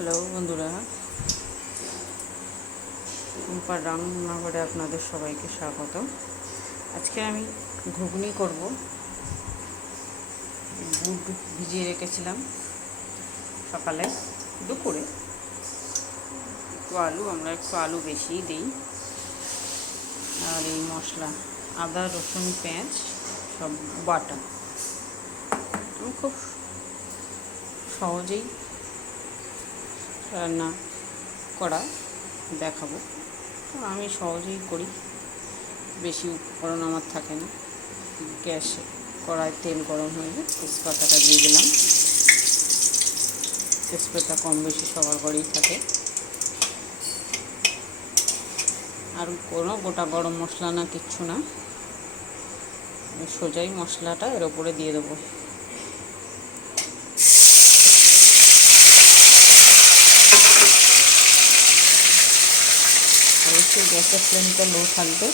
Hello বন্ধুরা, টুম্পার রান্নাঘরে আপনাদের সবাইকে স্বাগত। আজকে আমি ঘুগনি করব। বুট ভিজিয়ে রেখেছিলাম সকালে, দুপুরে আমরা একটু আলু বেশিই দিই। আর এই মশলা, আদা রসুন পেঁয়াজ সব বাটা। আমি খুব সহজেই রান্না করা দেখাবো। তো আমি সহজেই করি, বেশি উপকরণ আমার থাকে না। গ্যাসে কড়ায় তেল গরম হয়ে গেলে তেজপাতাটা দিয়ে দিলাম। তেজপাতা কম বেশি সবার ঘরেই থাকে। আর কোনো গোটা গরম মশলা না, কিচ্ছু না, সোজাই মশলাটা এর ওপরে দিয়ে দেবো। অবশ্যই গ্যাসের ফ্লেমটা লো থাকবে।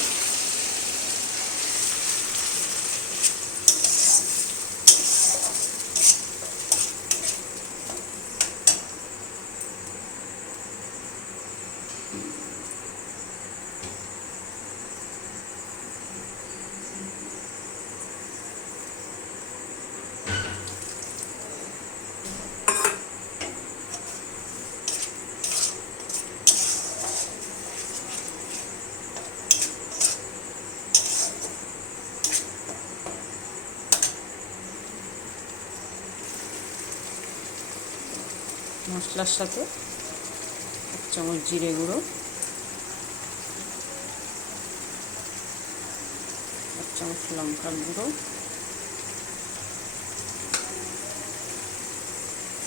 মশলার সাথে 1 চামচ জিরে গুঁড়ো, 1 চামচ লঙ্কার গুঁড়ো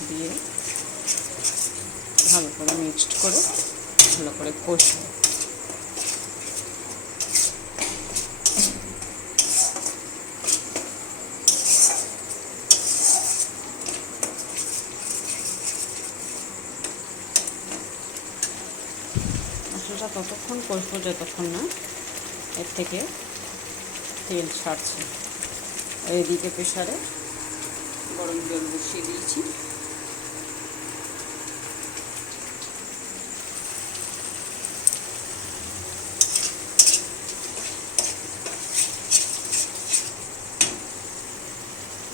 দিয়ে ভালো করে মিক্সড করে ভালো করে কষবো। মশলাটা ততক্ষণ কষবো যতক্ষণ না এর থেকে তেল ছাড়ছে। আর এদিকে প্রেসারে গরম জল বসিয়ে দিয়েছি।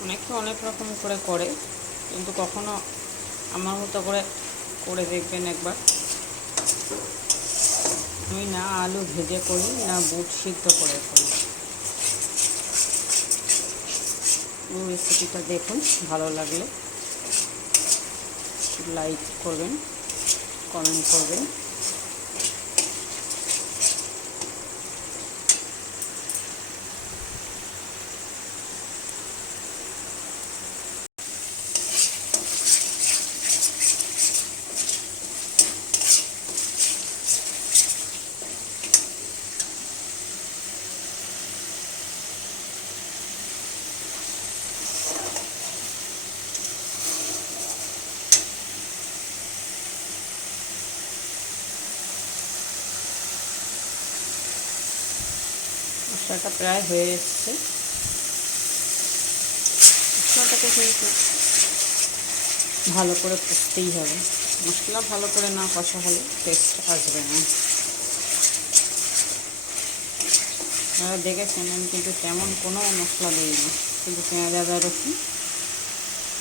অনেকে অনেক রকম করে, কিন্তু কখনো আমার মতো করে দেখবেন একবার। আমি না আলু ভেজে করি, না বুট সিদ্ধ করে করি। রেসিপিটা দেখুন, ভালো লাগলে লাইক করবেন, কমেন্ট করবেন। মশলাটা প্রায় হয়ে এসছে। মশলাটাকে কিন্তু ভালো করে কষতেই হবে। মশলা ভালো করে না কষা হলে টেস্ট আসবে না। আপনারা দেখেছেন আমি কিন্তু তেমন কোনো মশলা দিইনি, কিন্তু পেঁয়াজ আদা রসুন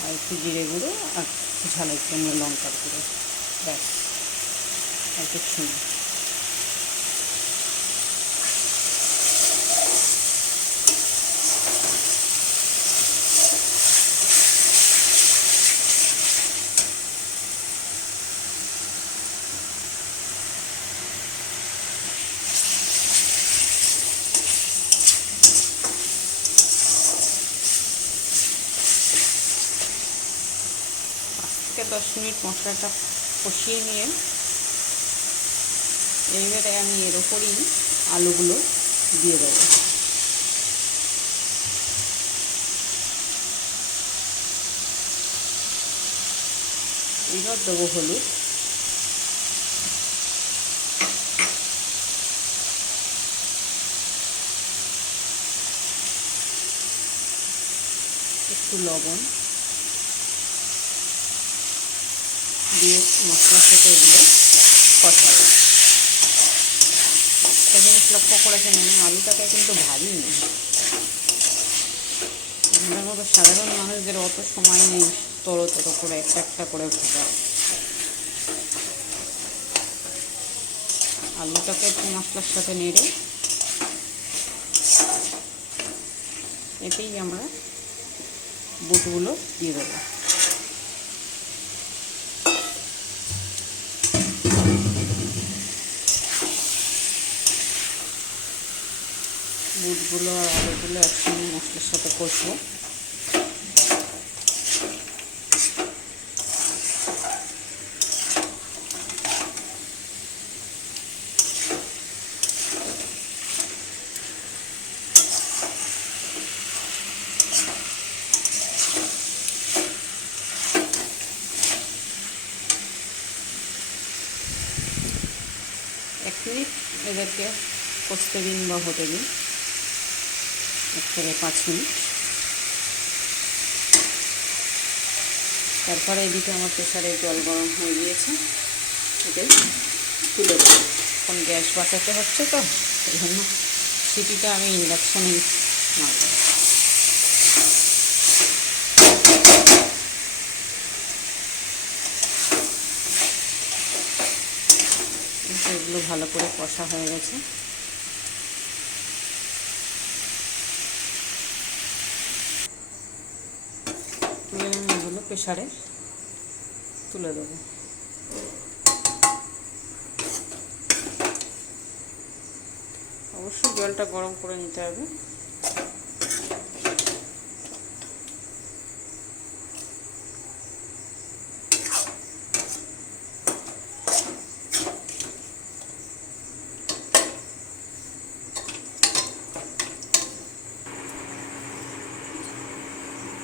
আর একটু জিরে গুঁড়ো আর ঝালের জন্য লঙ্কার গুঁড়ো, ব্যাস, আর কিছু না। থেকে 10 মিনিট মশলাটা কষিয়ে নিয়ে এইবারে আমি এর ওপরই আলুগুলো দিয়ে দেবো। এবার দেবো হলুদ, একটু লবণ, দিয়ে মশলার সাথে এগুলো কষাবো। একটা জিনিস লক্ষ্য করেছেন, আমি আলুটাকে কিন্তু ভাজি নেই। আমরা সাধারণ মানুষদের অত সময় নেই তরো করে একটা একটা করে ভাজা। আলুটাকে একটু মশলার সাথে নেড়ে এতেই আমরা বুটগুলো দিয়ে দেবো। বুটগুলো আর আলুগুলো একসঙ্গে মশলার সাথে কষবো। এক মিনিট এদেরকে কষতে দিন বা হতে দিন, 1 থেকে 5 মিনিট। তারপরে এদিকে আমার প্রেসারে জল গরম হয়ে গিয়েছে, এটাই তুলে দেবো। এখন গ্যাস বাঁচাতে হচ্ছে তো, সেই জন্য সিটিটা আমি ইন্ডাকশানেই মারব। এগুলো ভালো করে কষা হয়ে গেছে। তুলে এগুলো প্রেসারে তুলে দেবো। অবশ্যই জলটা গরম করে নিতে হবে।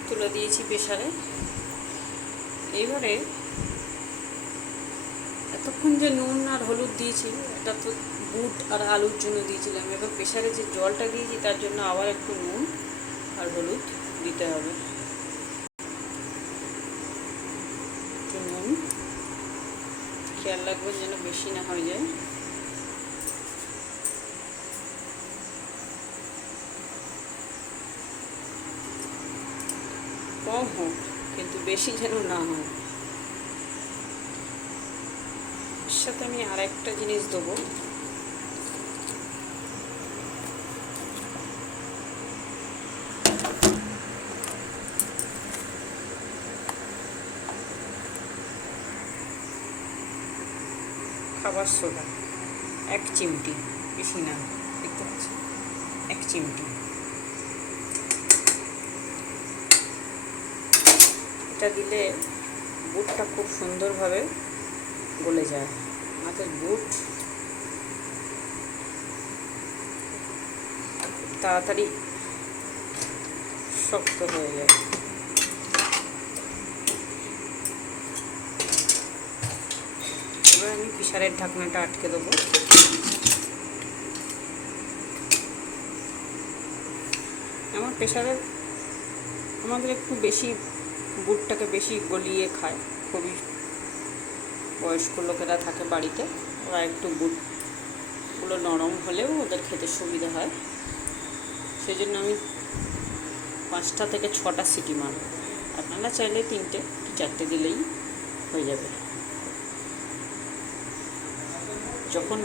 তুলে দিয়েছি প্রেসারে। এইবারে এতক্ষণ যে নুন আর হলুদ দিয়েছি, এটা তো বুট আর আলুর জন্য দিয়েছিলাম। এবার প্রেসারে যে জলটা দিয়েছি তার জন্য আবার একটু নুন আর হলুদ দিতে হবে। একটু নুন খেয়াল রাখবেন যেন বেশি না হয়ে যায়। কম হোক কিন্তু বেশি যেন না হয়। এর সাথে আমি আর একটা জিনিস দেবো, খাবার সোডা 1 চিমটি, বেশি না, দেখতে পাচ্ছি 1 চিমটি। এটা দিলে বুটটা খুব সুন্দরভাবে গলে যায়। আমাদের বুট তাড়াতাড়ি শক্ত হয়ে যায়। এবার আমি প্রেসারের ঢাকনাটা আটকে দেবো। আমার প্রেসারের আমাদের একটু বেশি বুটটাকে বেশি গলিয়ে খায়, খুবই বয়স্ক লোকেরা থাকে বাড়িতে, ওরা একটু বুটগুলো নরম হলেও ওদের খেতে সুবিধা হয়। সেই জন্য আমি 5টা থেকে 6টা সিটি মারব। আপনারা চাইলে 3টে কি 4টে দিলেই হয়ে যাবে। যখন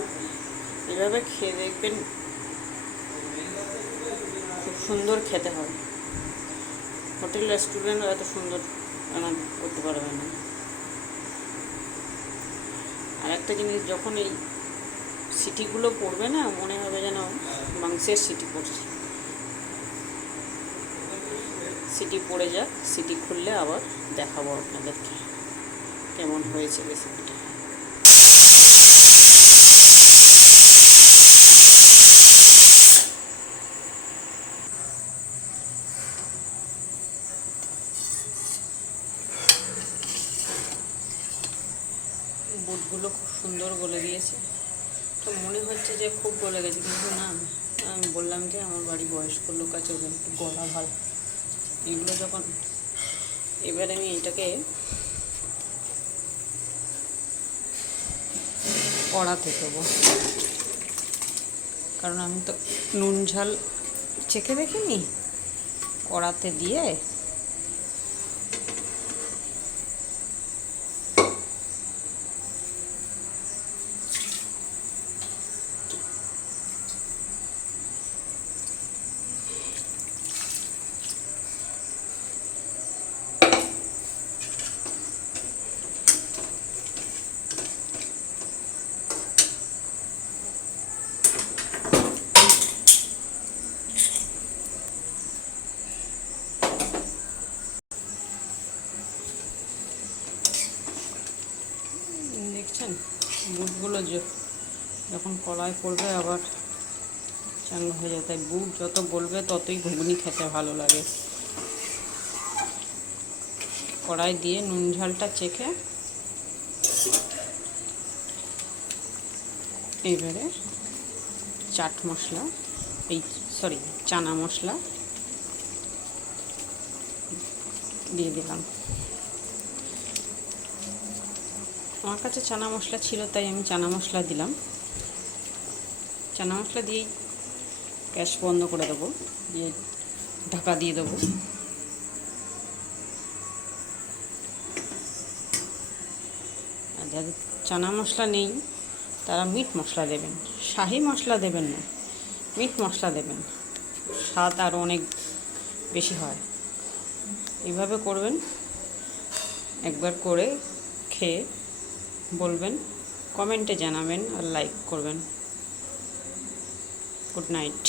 এভাবে খেয়ে দেখবেন খুব সুন্দর খেতে হয়। হোটেল রেস্টুরেন্টও এত সুন্দর রান্না করতে পারবে না। আর একটা জিনিস, যখন এই সিটিগুলো পড়বে না, মনে হবে যেন মাংসের সিটি পড়ছে। সিটি পড়ে যাক, সিটি খুললে আবার দেখাবো আপনাদেরকে কেমন হয়েছে রেসিপিটা। বুটগুলো খুব সুন্দর গলে দিয়েছে, তো মনে হচ্ছে যে খুব গলে গেছে, কিন্তু না। আমি বললাম যে আমার বাড়ি বয়স্ক লোক আছে, ওদের একটু গলা ভালো। এগুলো যখন এবার আমি এটাকে কড়াতে দেবো, কারণ আমি তো নুন ঝাল চেখে দেখিনি। কড়াতে দিয়ে দেখছেন বুটগুলো যখন কড়ায় পড়বে আবার চাঙ্গা হয়ে যায়, তাই বুট যত গলবে ততই ঘুগনি খেতে ভালো লাগে। কড়াই দিয়ে নুন ঝালটা চেখে এবারে চাট মশলা, চানা মশলা দিয়ে দিলাম। আমার কাছে চানা মশলা ছিল তাই আমি চানা মশলা দিলাম। চানা মশলা দিয়েই গ্যাস বন্ধ করে দেবো, দিয়ে ঢাকা দিয়ে দেবো। আর যাদের চানা মশলা নেই তারা মিট মশলা দেবেন, শাহি মশলা দেবেন না, মিট মশলা দেবেন, স্বাদ আরও অনেক বেশি হয়। এইভাবে করবেন, একবার করে খেয়ে বলবেন, কমেন্টে জানাবেন আর লাইক করবেন। Good night.